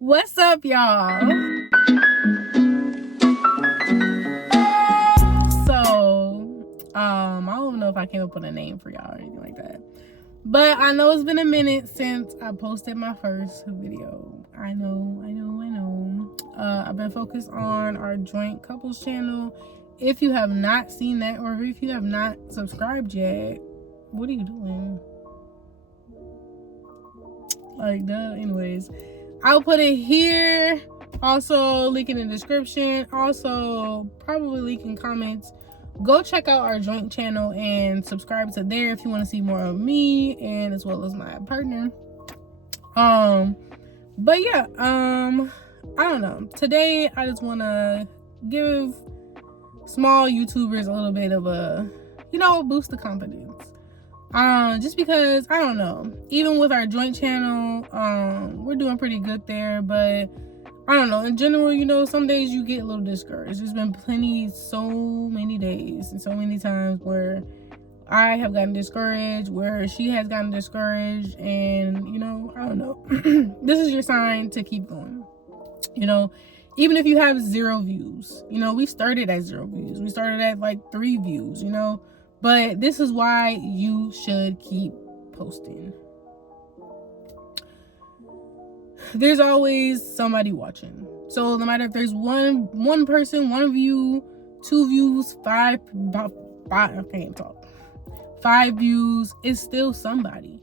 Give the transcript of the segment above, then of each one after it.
What's up, y'all? I don't know if I came up with a name for y'all or anything like that. But I know it's been a minute since I posted my first video. I know. I've been focused on our joint couples channel. If you have not seen that, or if you have not subscribed yet, what are you doing? Like, duh. Anyways, I'll put it here. Also, link in the description. Also, probably link in comments. Go check out our joint channel and subscribe to there if you want to see more of me and as well as my partner. But yeah, I don't know. Today, I just want to give small YouTubers a little bit of a, boost of confidence. Just because, I don't know, even with our joint channel, we're doing pretty good there, but I don't know, in general, some days you get a little discouraged. There's been so many days and so many times where I have gotten discouraged, where she has gotten discouraged, and, I don't know. This is your sign to keep going. Even if you have 0 views, we started at 0 views. We started at like 3 views, but this is why you should keep posting. There's always somebody watching. So no matter if there's one person, 1 view, 2 views, 5 views, it's still somebody.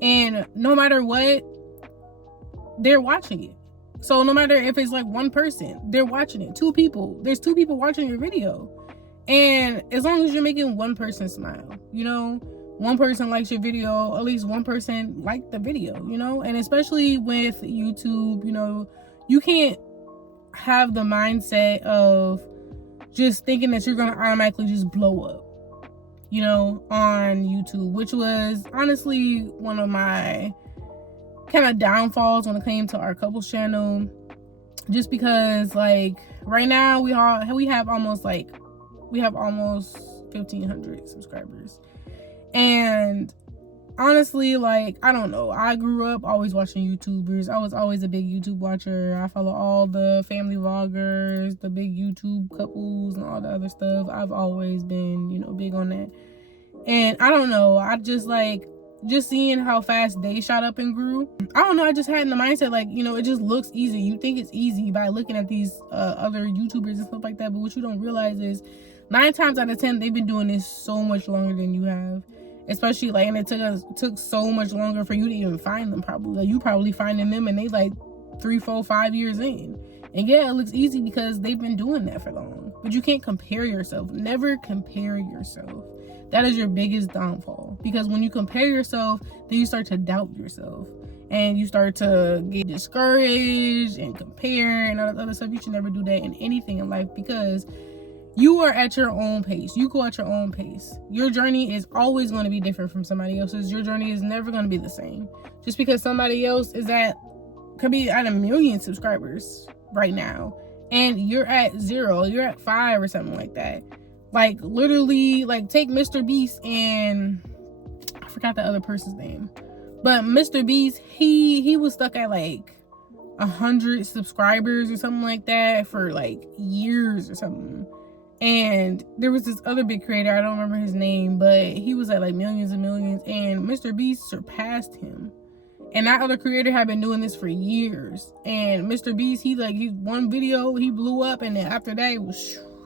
And no matter what, they're watching it. So no matter if it's like 1 person, they're watching it. 2 people, there's 2 people watching your video. And as long as you're making 1 person smile, 1 person likes your video, at least 1 person liked the video, and especially with YouTube, you can't have the mindset of just thinking that you're going to automatically just blow up, on YouTube, which was honestly one of my kind of downfalls when it came to our couples channel, just because like right now we have almost 1,500 subscribers. And honestly, like, I don't know, I grew up always watching YouTubers. I was always a big YouTube watcher. I follow all the family vloggers, the big YouTube couples, and all the other stuff. I've always been, big on that. And I don't know, I just seeing how fast they shot up and grew. I don't know, I just had in the mindset, like, it just looks easy. You think it's easy by looking at these other YouTubers and stuff like that. But what you don't realize is 9 times out of 10, they've been doing this so much longer than you have. Especially, like, and it took so much longer for you to even find them, probably. Like, you probably finding them and they, like, 3, 4, 5 years in. And yeah, it looks easy because they've been doing that for long. But you can't compare yourself. Never compare yourself. That is your biggest downfall. Because when you compare yourself, then you start to doubt yourself. And you start to get discouraged and compare and all that other stuff. You should never do that in anything in life, because you are at your own pace. You go at your own pace. Your journey is always going to be different from somebody else's. Your journey is never going to be the same. Just because somebody else could be at 1 million subscribers right now, and you're at 0, you're at 5 or something like that. Like, literally, like, take Mr. Beast and I forgot the other person's name. But Mr. Beast, he was stuck at like 100 subscribers or something like that for like years or something. And there was this other big creator, I don't remember his name, but he was at like millions and millions, and Mr. Beast surpassed him. And that other creator had been doing this for years. And Mr. Beast, he one video, he blew up, and then after that,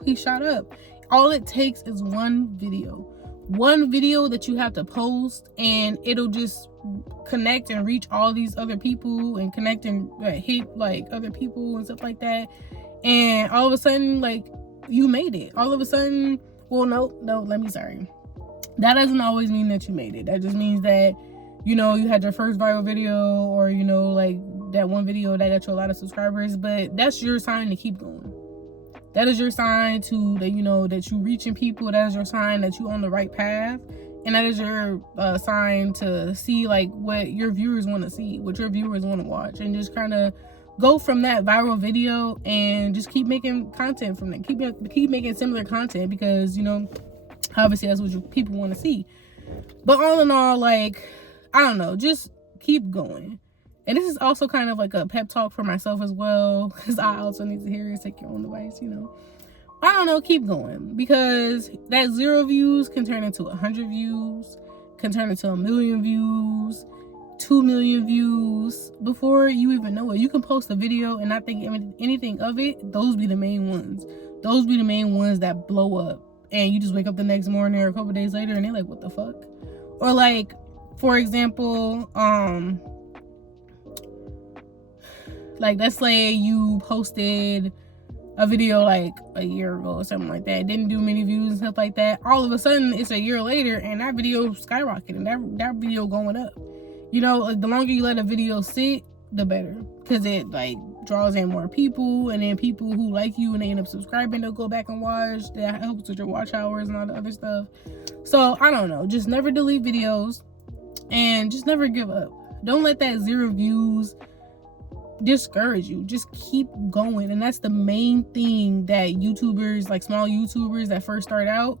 he shot up. All it takes is 1 video. 1 video that you have to post, and it'll just connect and reach all these other people and connect and hit like other people and stuff like that. And all of a sudden, like, you made it. All of a sudden, sorry. That doesn't always mean that you made it. That just means that, you had your first viral video, or, like that 1 video that got you a lot of subscribers. But that's your sign to keep going. That is your sign that, that you reaching people. That is your sign that you on the right path. And that is your sign to see, like, what your viewers want to see, what your viewers want to watch. And just kind of go from that viral video and just keep making content from that. Keep making similar content, because, obviously that's what people want to see. But all in all, like, I don't know, just keep going. And this is also kind of like a pep talk for myself as well, because I also need to hear it. Take your own advice, you know. I don't know, keep going, because that 0 views can turn into 100 views, can turn into 1 million views, 2 million views before you even know it. You can post a video and not think anything of it. Those be the main ones. Those be the main ones that blow up, and you just wake up the next morning or a couple days later and they're like, what the fuck? Or like, for example, like let's say you posted a video like a year ago or something like that, didn't do many views and stuff like that. All of a sudden it's a year later and that video skyrocketed, that video going up. You know, like the longer you let a video sit, the better, because it like draws in more people, and then people who like you and they end up subscribing, they'll go back and watch. That helps with your watch hours and all the other stuff. So I don't know, just never delete videos and just never give up. Don't let that 0 views discourage you. Just keep going. And that's the main thing that YouTubers, like small YouTubers that first start out,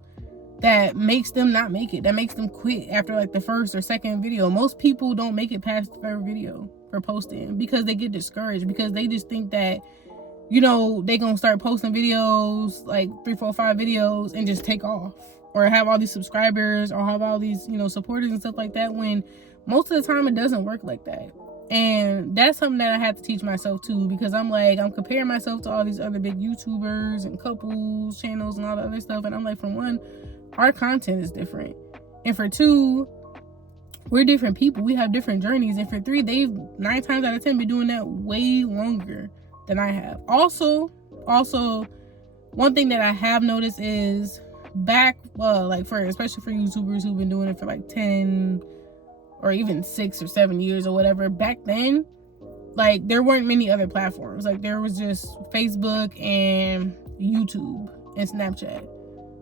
that makes them not make it, that makes them quit after like the first or second video. Most people don't make it past the 3rd video for posting because they get discouraged, because they just think that, you know, they gonna start posting videos, like 3, 4, 5 videos, and just take off, or have all these subscribers, or have all these, you know, supporters and stuff like that, when most of the time it doesn't work like that. And that's something that I had to teach myself too, because I'm comparing myself to all these other big YouTubers and couples channels and all the other stuff, and I'm like, for one, our content is different, and for 2, we're different people. We have different journeys, and for 3, they've 9 times out of 10 been doing that way longer than I have. Also, one thing that I have noticed is back, especially for YouTubers who've been doing it for like 10 or even 6 or 7 years or whatever, back then, like, there weren't many other platforms. Like, there was just Facebook and YouTube and Snapchat.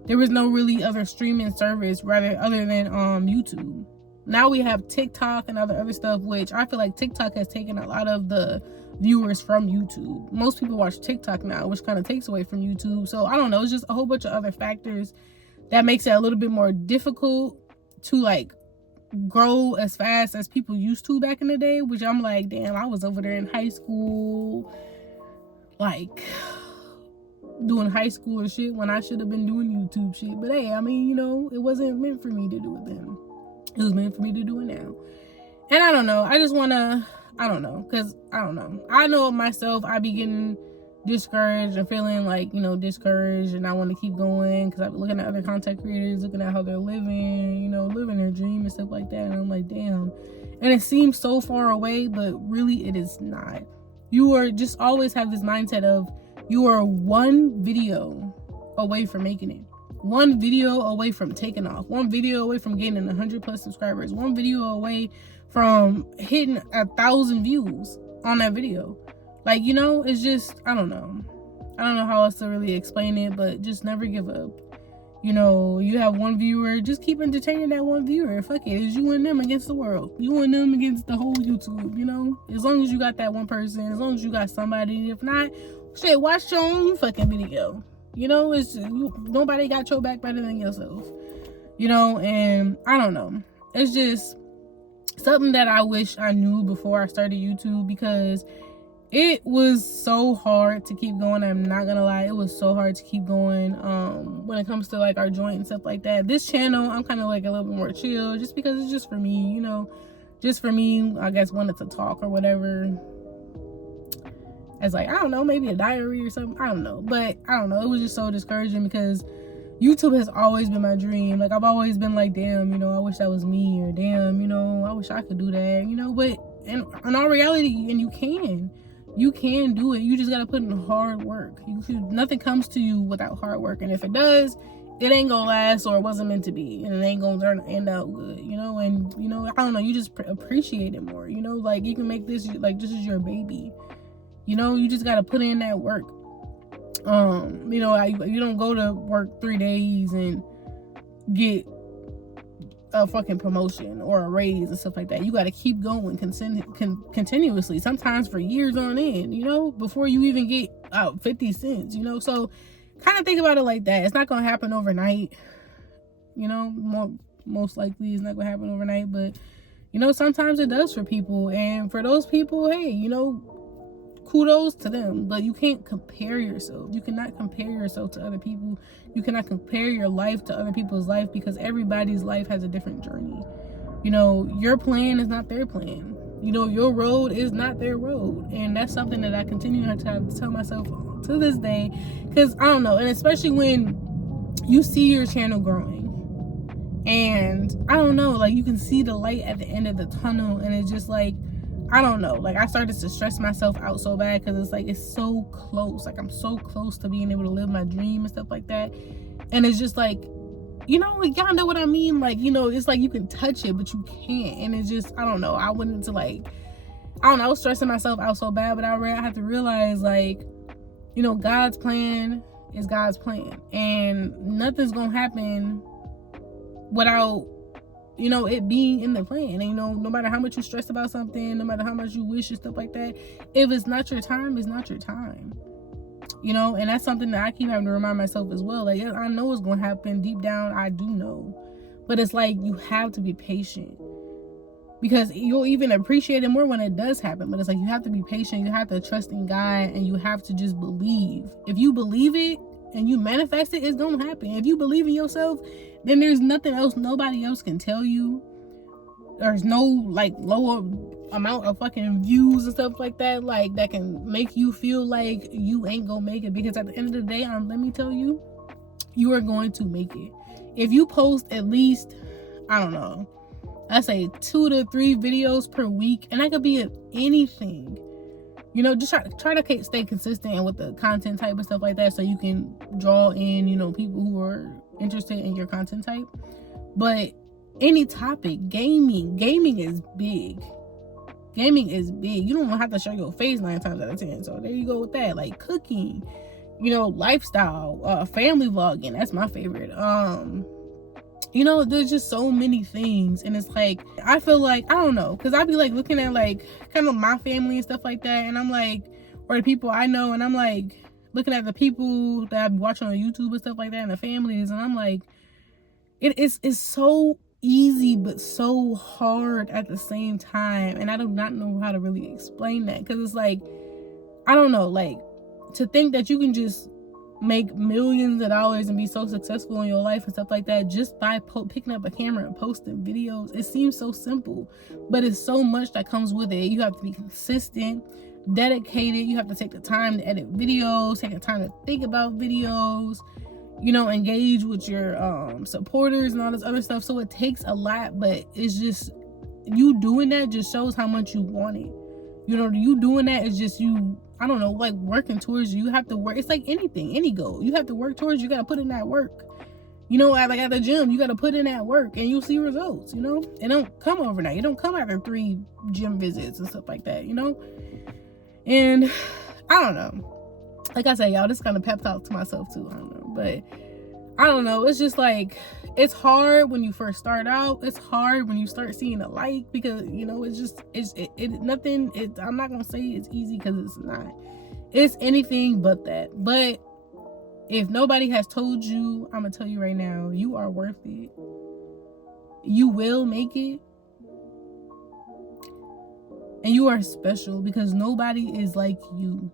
There was no really other streaming service other than YouTube. Now we have TikTok and other stuff, which I feel like TikTok has taken a lot of the viewers from YouTube. Most people watch TikTok now, which kind of takes away from YouTube. So I don't know, it's just a whole bunch of other factors that makes it a little bit more difficult to like grow as fast as people used to back in the day, which I'm like, damn, I was over there in high school, like doing high school or shit, when I should have been doing YouTube shit. But hey, I mean, you know, it wasn't meant for me to do it then. It was meant for me to do it now. And I don't know, I just want to, I don't know, because I don't know. I know myself, I be getting discouraged and feeling like, you know, discouraged, and I want to keep going because I'm looking at other content creators, looking at how they're living, you know, living their dream and stuff like that, and I'm like, damn. And it seems so far away, but really it is not. You are just always have this mindset of you are one video away from making it, one video away from taking off, one video away from getting 100+ subscribers, one video away from hitting 1,000 views on that video. Like, you know, it's just, I don't know how else to really explain it, but just never give up. You know, you have one viewer, just keep entertaining that one viewer. Fuck it, it's you and them against the world. You and them against the whole YouTube, you know? As long as you got that one person, as long as you got somebody. If not, shit, watch your own fucking video. You know, it's just, nobody got your back better than yourself. You know, and I don't know. It's just something that I wish I knew before I started YouTube, because it was so hard to keep going. I'm not gonna lie, it was so hard to keep going when it comes to like our joint and stuff like that. This channel, I'm kind of like a little bit more chill, just because it's just for me, you know, just for me. I guess wanted to talk or whatever, as like, I don't know, maybe a diary or something, I don't know. But I don't know, it was just so discouraging because YouTube has always been my dream. Like, I've always been like, damn, you know, I wish that was me, or damn, you know, I wish I could do that, you know. But in all reality, and you can do it. You just gotta put in hard work. Nothing comes to you without hard work, and if it does, it ain't gonna last, or it wasn't meant to be, and it ain't gonna end out good, you know. And you know, I don't know, you just appreciate it more, you know. Like, you can make this like, this is your baby, you know. You just gotta put in that work. You know, you don't go to work 3 days and get a fucking promotion or a raise and stuff like that. You got to keep going continuously, sometimes for years on end, you know, before you even get 50 cents, you know. So kind of think about it like that. It's not gonna happen overnight, you know. Most likely it's not gonna happen overnight, but You know, sometimes it does for people, and for those people, hey, you know, kudos to them. But you can't compare yourself. You cannot compare yourself to other people. You cannot compare your life to other people's life, because everybody's life has a different journey. You know, your plan is not their plan. You know, your road is not their road. And that's something that I continue to have to tell myself to this day, because I don't know, and especially when you see your channel growing, and I don't know, like, you can see the light at the end of the tunnel, and it's just like, I don't know, like, I started to stress myself out so bad, because it's like, it's so close, like, I'm so close to being able to live my dream and stuff like that. And it's just like, you know, y'all know what I mean, like, you know, it's like you can touch it but you can't. And it's just, I don't know, I went into like, I don't know, I was stressing myself out so bad. But I had to realize, like, you know, God's plan is God's plan, and nothing's gonna happen without, you know, it being in the plan. And, you know, no matter how much you stress about something, no matter how much you wish and stuff like that, if it's not your time, it's not your time. You know, and that's something that I keep having to remind myself as well. Like, I know it's going to happen. Deep down, I do know. But it's like, you have to be patient, because you'll even appreciate it more when it does happen. But it's like, you have to be patient. You have to trust in God, and you have to just believe. If you believe it and you manifest it, it's going to happen. If you believe in yourself, then there's nothing else nobody else can tell you. There's no, like, lower amount of fucking views and stuff like that, like, that can make you feel like you ain't gonna make it. Because at the end of the day, let me tell you, you are going to make it. If you post at least, I don't know, I say 2 to 3 videos per week, and that could be anything. You know, just try to stay consistent with the content type and stuff like that, so you can draw in, you know, people who are interested in your content type. But any topic, gaming is big. Gaming is big. You don't have to show your face 9 times out of 10. So there you go with that. Like, cooking, you know, lifestyle, family vlogging. That's my favorite. You know, there's just so many things. And it's like, I feel like, I don't know, because I be like looking at like kind of my family and stuff like that, and I'm like, or the people I know, and I'm like looking at the people that I be watching on YouTube and stuff like that, and the families, and I'm like, it's so easy but so hard at the same time. And I do not know how to really explain that, because it's like, I don't know, like, to think that you can just make millions of dollars and be so successful in your life and stuff like that just by picking up a camera and posting videos. It seems so simple, but it's so much that comes with it. You have to be consistent, dedicated. You have to take the time to edit videos, take the time to think about videos, you know, engage with your supporters and all this other stuff. So it takes a lot, but it's just, you doing that just shows how much you want it. You know, you doing that is just you, I don't know, like, working towards you. You have to work. It's like anything, any goal. You have to work towards, you got to put in that work. You know, like at the gym, you got to put in that work, and you'll see results, you know. It don't come overnight. It don't come after 3 gym visits and stuff like that, you know. And I don't know. Like I said, y'all, this kind of pep talk to myself too. I don't know. But I don't know. It's just like, it's hard when you first start out. It's hard when you start seeing a like, because, you know, it's just, I'm not going to say it's easy, because it's not. It's anything but that. But if nobody has told you, I'm going to tell you right now, you are worth it. You will make it. And you are special, because nobody is like you.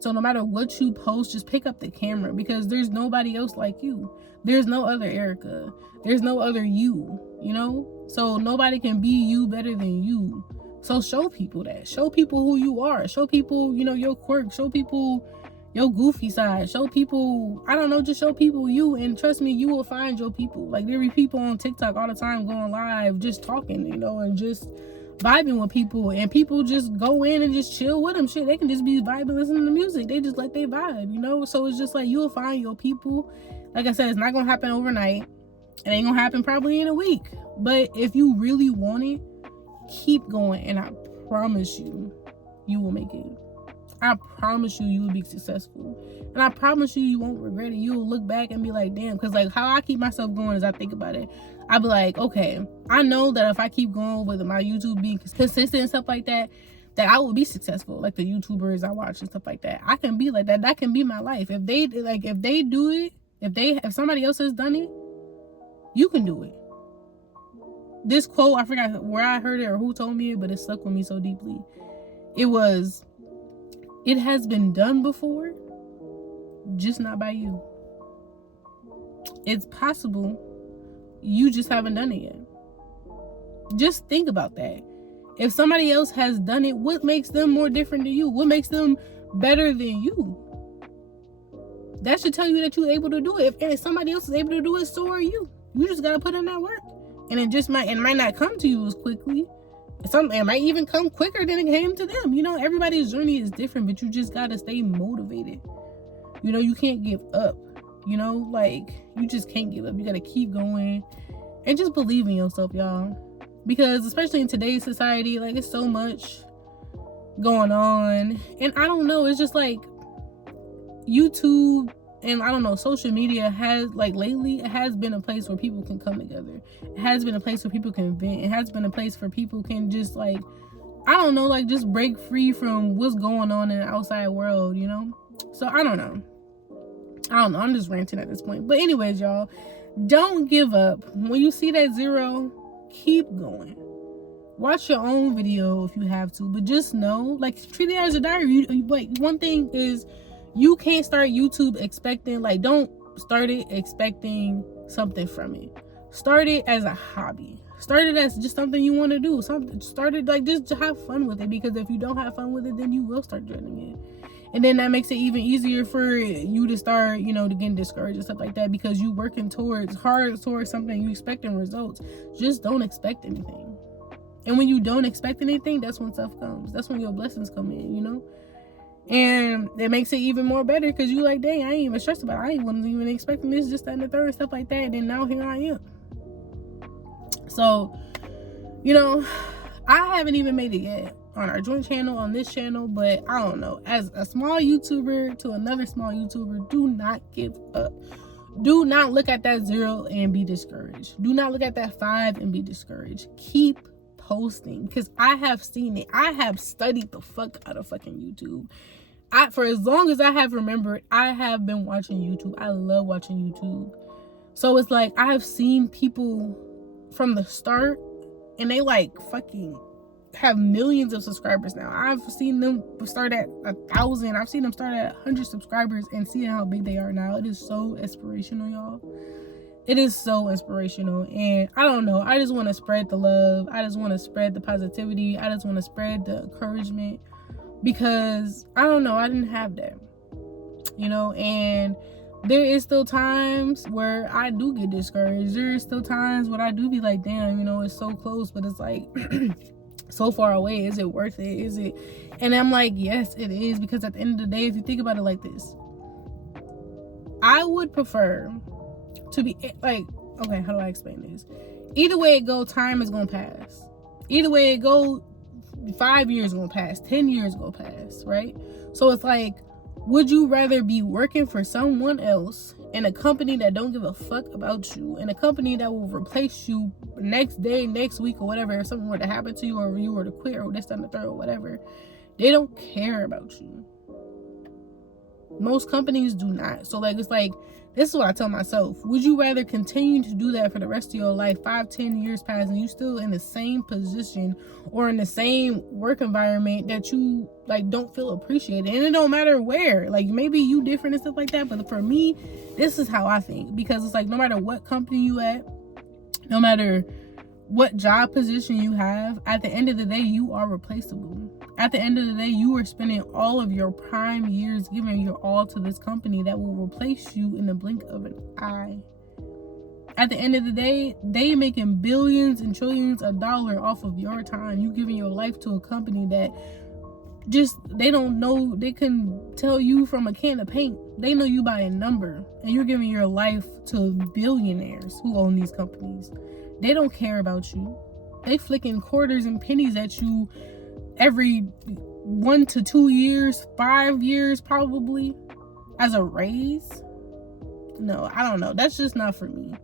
So no matter what you post, just pick up the camera, because there's nobody else like you. There's no other Erica. There's no other you, you know? So nobody can be you better than you. So show people that. Show people who you are. Show people, you know, your quirks. Show people your goofy side. Show people, I don't know, just show people you. And trust me, you will find your people. Like, there be people on TikTok all the time going live, just talking, you know, and just vibing with people, and people just go in and just chill with them. Shit, they can just be vibing, listening to music. They just let they vibe, you know. So it's just like, you'll find your people. Like I said, it's not gonna happen overnight. It ain't gonna happen probably in a week. But if you really want it, keep going, and I promise you, you will make it. I promise you, you will be successful. And I promise you, you won't regret it. You will look back and be like, damn. Because, like, how I keep myself going is I think about it. I be like, okay, I know that if I keep going with my YouTube being consistent and stuff like that, that I will be successful. Like the YouTubers I watch and stuff like that, I can be like that. That can be my life. If they do it, if somebody else has done it, you can do it. this quote, I forgot where I heard it or who told me it, but it stuck with me so deeply. It was, it has been done before, just not by you. It's possible, you just haven't done it yet. Just think about that. If somebody else has done it, what makes them more different than you? What makes them better than you? That should tell you that you're able to do it. If somebody else is able to do it, so are you. You just gotta put in that work. And it might not come to you as quickly. It might even come quicker than it came to them. You know, everybody's journey is different, but you just gotta stay motivated. You know, you can't give up. You know, like, you just can't give up. You gotta keep going and just believe in yourself, y'all. Because especially in today's society, like, it's so much going on. And I don't know, it's just like YouTube and I don't know, social media has, like, lately, it has been a place where people can come together. It has been a place where people can vent. It has been a place where people can just, like, I don't know, like, just break free from what's going on in the outside world, you know? So I don't know. I'm just ranting at this point. But anyways, y'all, don't give up. When you see that 0, keep going. Watch your own video if you have to, but just know, like, treat it as a diary. Like, one thing is, you can't start YouTube expecting, like, don't start it expecting something from it. Start it as a hobby. Start it as just something you want to do. Start it, like, just to have fun with it, because if you don't have fun with it, then you will start dreading it. And then that makes it even easier for you to start, you know, to get discouraged and stuff like that, because you working hard towards something, you expecting results. Just don't expect anything. And when you don't expect anything, that's when stuff comes. That's when your blessings come in, you know? And it makes it even more better, because you like, dang, I ain't even stressed about it. I wasn't even expecting this, just that and the third, stuff like that. And then now here I am. So, you know, I haven't even made it yet on our joint channel, on this channel, but I don't know, as a small YouTuber to another small YouTuber, do not give up. Do not look at that 0 and be discouraged. Do not look at that 5 and be discouraged. Keep posting, because I have seen it. I have studied the fuck out of fucking YouTube. For as long as I have remembered, I have been watching YouTube. I love watching YouTube. So it's like, I have seen people from the start, and they, like, fucking have millions of subscribers now. I've seen them start at 1,000. I've seen them start at 100 subscribers and see how big they are now. It is so inspirational, y'all. It is so inspirational. And I don't know, I just want to spread the love. I just want to spread the positivity. I just want to spread the encouragement, because I don't know, I didn't have that, you know. And there is still times where I do get discouraged. There is still times when I do be like, damn, you know, it's so close, but it's like so far away. Is it worth it? Is it? And I'm like, yes, it is, because at the end of the day, if you think about it like this, I would prefer to be like, okay, how do I explain this? Either way it go, time is gonna pass. Either way it go, 5 years gonna pass, 10 years gonna pass, right? So it's like, would you rather be working for someone else in a company that don't give a fuck about you, in a company that will replace you next day, next week, or whatever, if something were to happen to you, or you were to quit, or this, that, and the third, or whatever? They don't care about you. Most companies do not. So, like, it's like, this is what I tell myself. Would you rather continue to do that for the rest of your life, 5-10 years pass, and you still in the same position or in the same work environment that you, like, don't feel appreciated? And it don't matter where. Like, maybe you different and stuff like that, but for me, this is how I think. Because it's like, no matter what company you at, no matter what job position you have, at the end of the day, you are replaceable. At the end of the day, you are spending all of your prime years giving your all to this company that will replace you in the blink of an eye. At the end of the day, they making billions and trillions of dollars off of your time. You giving your life to a company that just, they don't know, they can tell you from a can of paint. They know you by a number, and you're giving your life to billionaires who own these companies. They don't care about you. They flicking quarters and pennies at you every 1 to 2 years, 5 years probably, as a raise. No, I don't know. That's just not for me.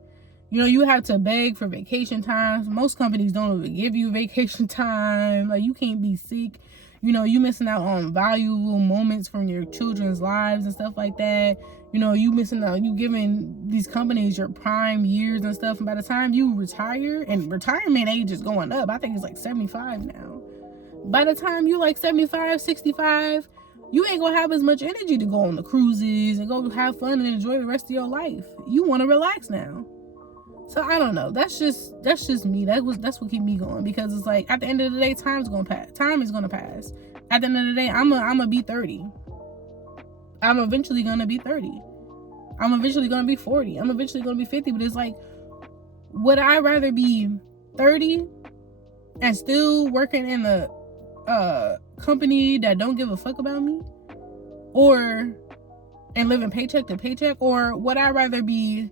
You know, you have to beg for vacation time. Most companies don't even give you vacation time. Like, you can't be sick. You know, you missing out on valuable moments from your children's lives and stuff like that. You know, you missing out, you giving these companies your prime years and stuff. And by the time you retire, and retirement age is going up, I think it's like 75 now. By the time you like 75, 65, you ain't gonna have as much energy to go on the cruises and go have fun and enjoy the rest of your life. You want to relax now. So I don't know. That's just me. That's what keep me going, because it's like at the end of the day, time is gonna pass. At the end of the day, I'm gonna be 30. I'm eventually gonna be 30. I'm eventually gonna be 40. I'm eventually gonna be 50. But it's like, would I rather be 30 and still working in a company that don't give a fuck about me, and living paycheck to paycheck, or would I rather be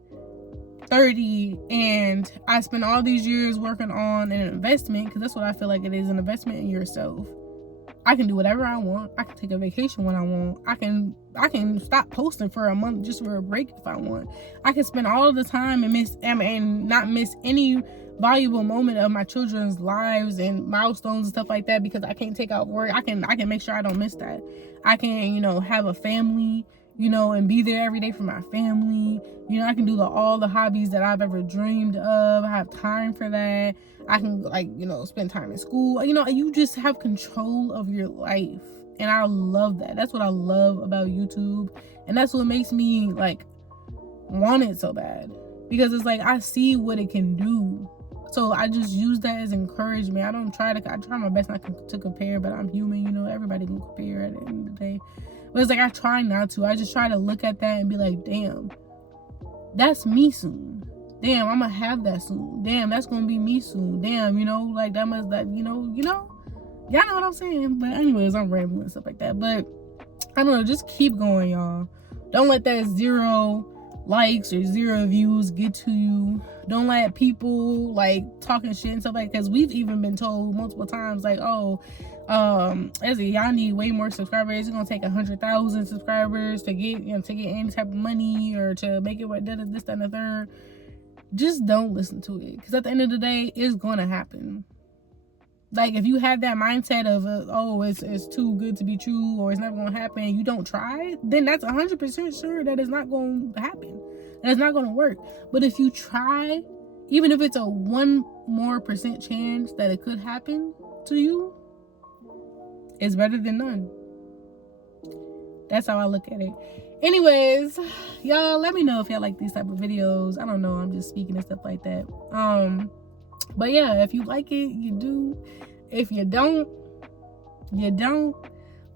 30 and I spend all these years working on an investment, because that's what I feel like it is, an investment in yourself. I can do whatever I want. I can take a vacation when I want. I can stop posting for a month just for a break if I want. I can spend all of the time and not miss any valuable moment of my children's lives and milestones and stuff like that, because I can't take out work. I can make sure I don't miss that. I can, have a family, and be there every day for my family. I can do all the hobbies that I've ever dreamed of. I have time for that. I can spend time in school. You just have control of your life. And I love that. That's what I love about YouTube. And that's what makes me want it so bad. Because it's I see what it can do. So I just use that as encouragement. I try my best not to compare, but I'm human, everybody can compare at the end of the day. But it's I try not to. I just try to look at that and be like, damn, that's me soon. Damn, I'm gonna have that soon. Damn, that's gonna be me soon. Damn, that must, y'all know what I'm saying. But anyways, I'm rambling and stuff like that. But I don't know, just keep going, y'all. Don't let that 0 likes or 0 views get to you. Don't let people talking shit and stuff because we've even been told multiple times y'all need way more subscribers. It's gonna take 100,000 subscribers to get any type of money or to make it what this, that, and the third. Just don't listen to it, because at the end of the day, it's gonna happen. If you have that mindset of it's too good to be true, or it's never gonna happen, and you don't try, then that's 100% sure that it's not gonna happen, and it's not gonna work. But if you try, even if it's a 1% more chance that it could happen to you, it's better than none. That's how I look at it. Anyways, y'all, let me know if y'all like these type of videos. I don't know, I'm just speaking and stuff like that. But yeah, if you like it, you do. If you don't, you don't.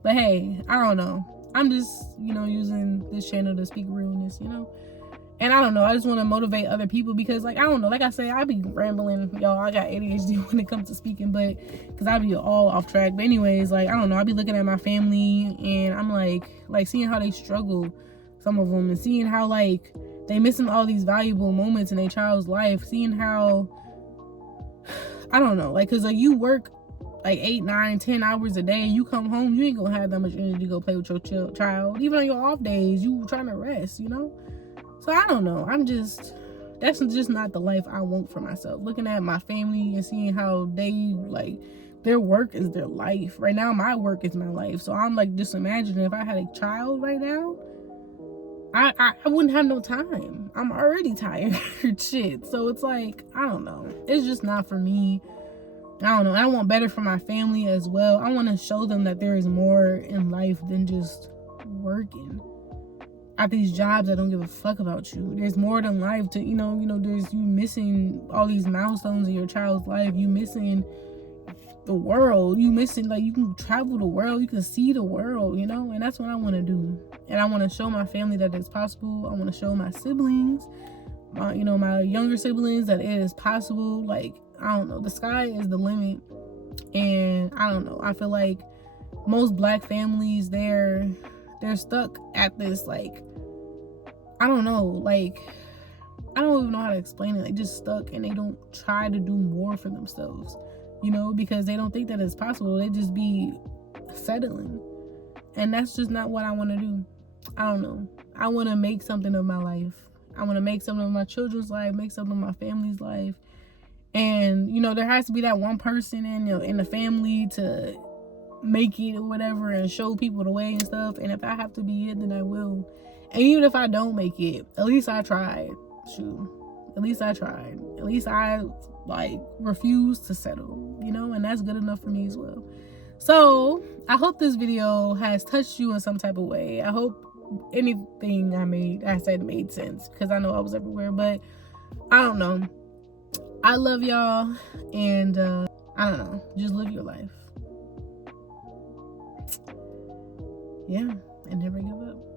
But hey, I don't know, I'm just using this channel to speak realness, and I don't know, I just want to motivate other people, because I don't know, like I say, I be rambling, y'all. I got ADHD when it comes to speaking, but because I be all off track. But anyways, I don't know, I be looking at my family and I'm like seeing how they struggle, some of them, and seeing how they missing all these valuable moments in their child's life, seeing how, I don't know, because you work 8, 9, 10 hours a day, you come home, you ain't gonna have that much energy to go play with your child. Even on your off days, you trying to rest, So I don't know, that's just not the life I want for myself. Looking at my family and seeing how they their work is their life. Right now, my work is my life. So I'm just imagining if I had a child right now, I wouldn't have no time. I'm already tired. Shit. So it's I don't know. It's just not for me. I don't know. I want better for my family as well. I want to show them that there is more in life than just working at these jobs that don't give a fuck about you. There's more than life to, there's you missing all these milestones in your child's life. You missing the world. You missing, you can travel the world. You can see the world, and that's what I want to do. And I want to show my family that it's possible. I want to show my siblings, my younger siblings, that it is possible. I don't know, the sky is the limit. And I don't know, I feel like most Black families, they're stuck at this, I don't know, I don't even know how to explain it. They just stuck, and they don't try to do more for themselves, because they don't think that it's possible. They just be settling, and that's just not what I want to do. I don't know, I want to make something of my life. I want to make something of my children's life, make something of my family's life. And there has to be that one person in the family to make it or whatever and show people the way and stuff. And if I have to be it, then I will. And even if I don't make it, at least I tried. Shoot, at least I tried. At least I like refused to settle, you know, and that's good enough for me as well. So I hope this video has touched you in some type of way. I hope anything I said made sense, because I know I was everywhere, but I don't know. I love y'all, and I don't know, just live your life. Yeah, and never give up.